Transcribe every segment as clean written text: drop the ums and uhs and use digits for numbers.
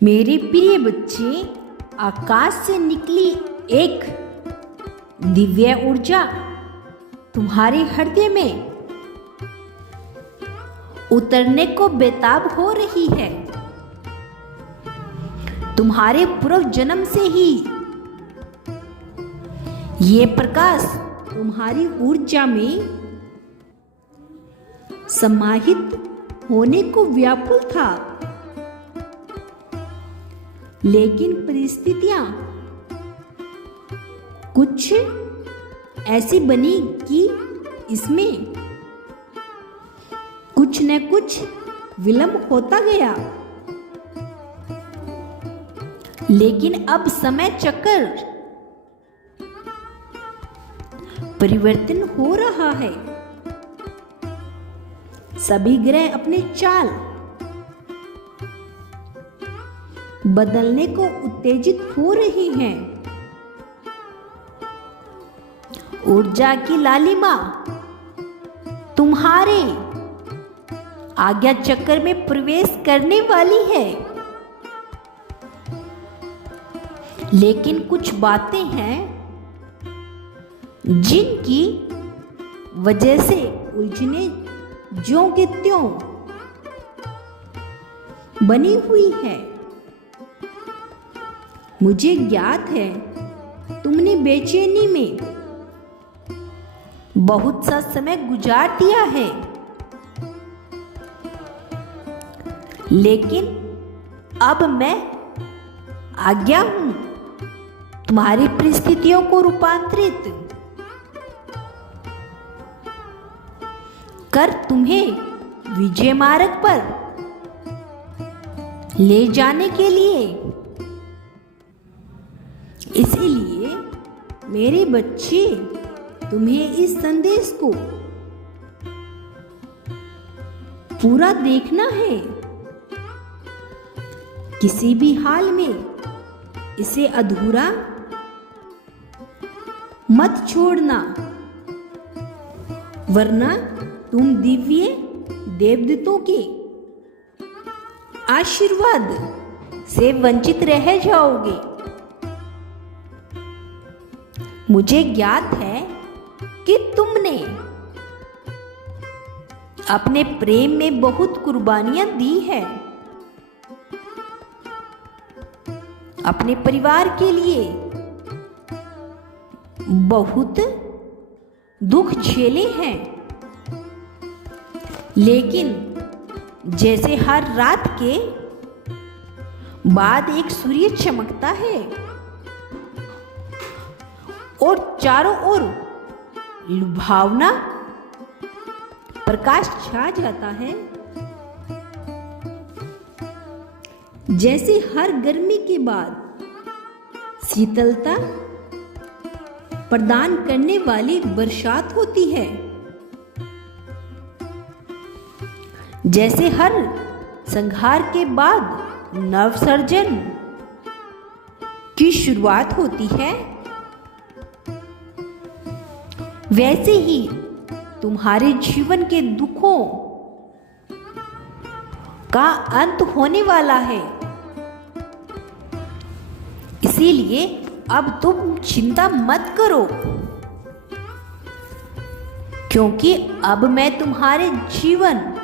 मेरे प्रिय बच्चे, आकाश से निकली एक दिव्य ऊर्जा तुम्हारे हृदय में उतरने को बेताब हो रही है। तुम्हारे पूर्व जन्म से ही ये प्रकाश तुम्हारी ऊर्जा में समाहित होने को व्याकुल था, लेकिन परिस्थितियां कुछ ऐसी बनी कि इसमें कुछ न कुछ विलंब होता गया। लेकिन अब समय चक्र परिवर्तन हो रहा है। सभी ग्रह अपने चाल बदलने को उत्तेजित हो रही हैं। ऊर्जा की लालिमा तुम्हारे आज्ञा चक्र में प्रवेश करने वाली है। लेकिन कुछ बातें हैं जिनकी वजह से उलझने ज्यों के त्यों बनी हुई है। मुझे ज्ञात है तुमने बेचैनी में बहुत सा समय गुजार दिया है, लेकिन अब मैं आ गया हूं तुम्हारी परिस्थितियों को रूपांतरित कर तुम्हें विजय मार्ग पर ले जाने के लिए। इसीलिए मेरे बच्चे, तुम्हें इस संदेश को पूरा देखना है। किसी भी हाल में इसे अधूरा मत छोड़ना, वरना तुम दिव्य देवदूतों के आशीर्वाद से वंचित रह जाओगे। मुझे ज्ञात है कि तुमने अपने प्रेम में बहुत कुर्बानियां दी है, अपने परिवार के लिए बहुत दुख झेले हैं। लेकिन जैसे हर रात के बाद एक सूर्य चमकता है और चारों ओर लुभावना प्रकाश छा जाता है, जैसे हर गर्मी के बाद शीतलता प्रदान करने वाली बरसात होती है, जैसे हर संहार के बाद नवसर्जन की शुरुआत होती है, वैसे ही तुम्हारे जीवन के दुखों का अंत होने वाला है। इसीलिए अब तुम चिंता मत करो, क्योंकि अब मैं तुम्हारे जीवन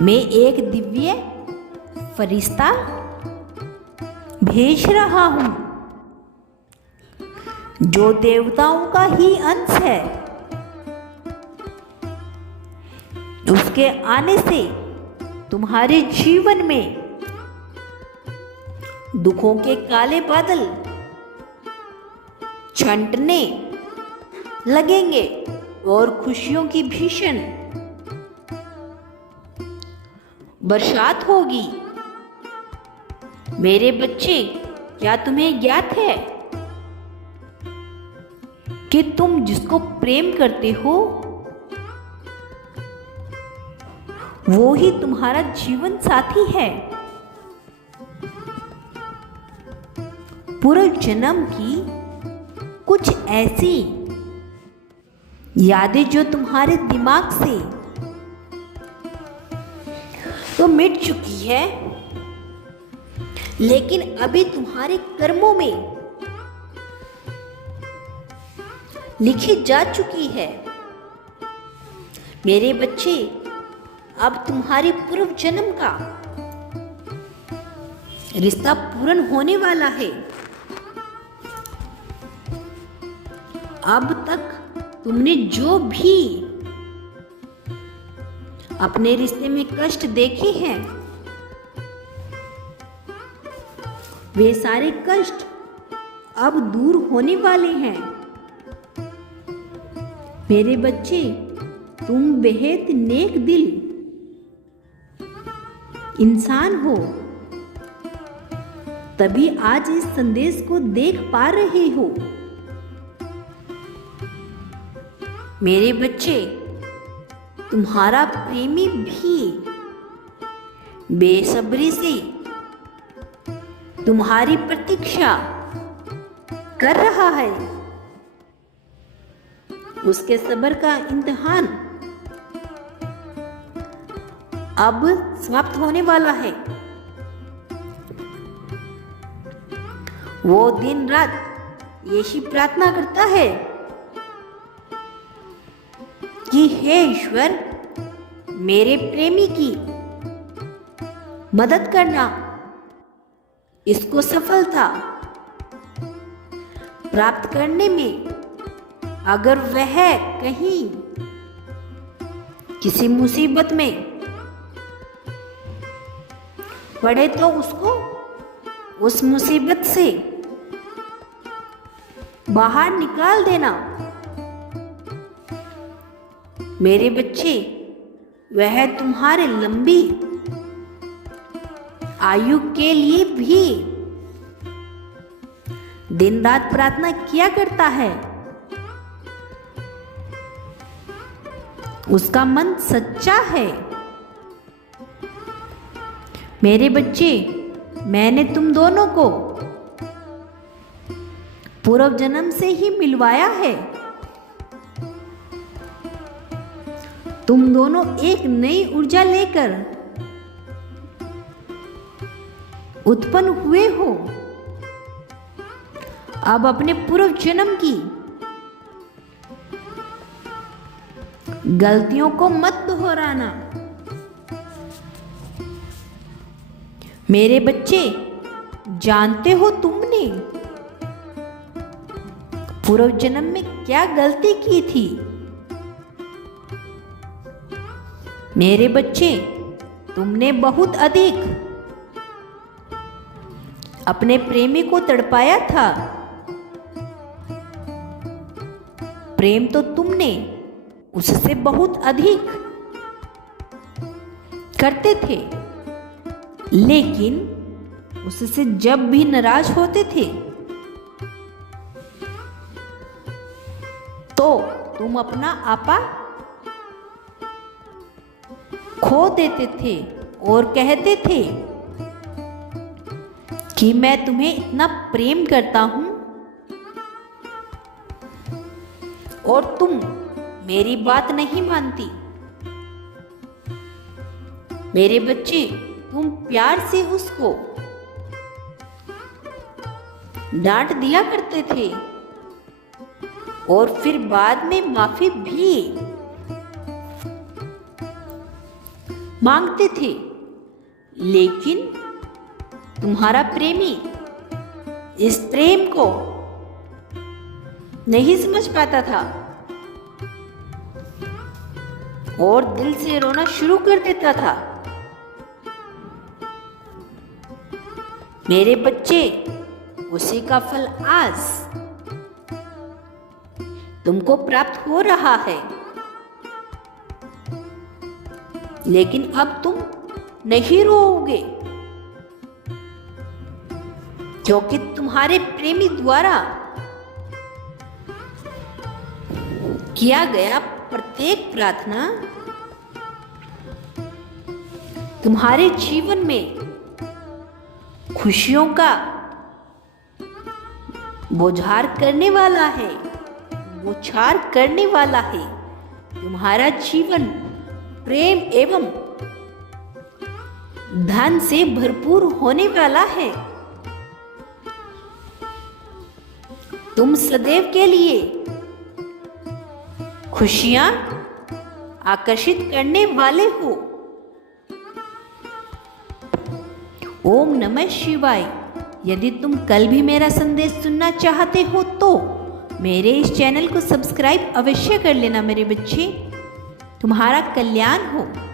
में एक दिव्य फरिश्ता भेज रहा हूं, जो देवताओं का ही अंश है। उसके आने से तुम्हारे जीवन में दुखों के काले बादल छंटने लगेंगे और खुशियों की भीषण बरसात होगी। मेरे बच्चे, क्या तुम्हें ज्ञात है कि तुम जिसको प्रेम करते हो वो ही तुम्हारा जीवन साथी है। पूर्व जन्म की कुछ ऐसी यादें जो तुम्हारे दिमाग से तो मिट चुकी है, लेकिन अभी तुम्हारे कर्मों में लिखी जा चुकी है। मेरे बच्चे, अब तुम्हारी पूर्व जन्म का रिश्ता पूर्ण होने वाला है। अब तक तुमने जो भी अपने रिश्ते में कष्ट देखे हैं, वे सारे कष्ट अब दूर होने वाले हैं। मेरे बच्चे, तुम बेहद नेक दिल इंसान हो, तभी आज इस संदेश को देख पा रहे हो। मेरे बच्चे, तुम्हारा प्रेमी भी बेसब्री से तुम्हारी प्रतीक्षा कर रहा है। उसके सब्र का इम्तिहान अब समाप्त होने वाला है। वो दिन रात यही प्रार्थना करता है कि हे ईश्वर, मेरे प्रेमी की मदद करना, इसको सफलता प्राप्त करने में अगर वह कहीं किसी मुसीबत में पड़े तो उसको उस मुसीबत से बाहर निकाल देना। मेरे बच्चे, वह तुम्हारे लंबी आयु के लिए भी दिन रात प्रार्थना किया करता है। उसका मन सच्चा है। मेरे बच्चे, मैंने तुम दोनों को पूर्व जन्म से ही मिलवाया है। तुम दोनों एक नई ऊर्जा लेकर उत्पन्न हुए हो। अब अपने पूर्व जन्म की गलतियों को मत दोहराना। मेरे बच्चे, जानते हो तुमने पूर्व जन्म में क्या गलती की थी? मेरे बच्चे, तुमने बहुत अधिक अपने प्रेमी को तड़पाया था। प्रेम तो तुमने उससे बहुत अधिक करते थे, लेकिन उससे जब भी नाराज होते थे तो तुम अपना आपा खो देते थे और कहते थे कि मैं तुम्हें इतना प्रेम करता हूं और तुम मेरी बात नहीं मानती। मेरे बच्चे, तुम प्यार से उसको डांट दिया करते थे और फिर बाद में माफी भी मांगते थे, लेकिन तुम्हारा प्रेमी इस प्रेम को नहीं समझ पाता था और दिल से रोना शुरू कर देता था। मेरे बच्चे, उसी का फल आज तुमको प्राप्त हो रहा है, लेकिन अब तुम नहीं रोओगे, क्योंकि तुम्हारे प्रेमी द्वारा किया गया प्रत्येक प्रार्थना तुम्हारे जीवन में खुशियों का बौछार करने वाला है, बौछार करने वाला है। तुम्हारा जीवन प्रेम एवं धन से भरपूर होने वाला है। तुम सदैव के लिए खुशियां आकर्षित करने वाले हो। ओम नमः शिवाय। यदि तुम कल भी मेरा संदेश सुनना चाहते हो तो मेरे इस चैनल को सब्सक्राइब अवश्य कर लेना मेरे बच्चे। तुम्हारा कल्याण हो।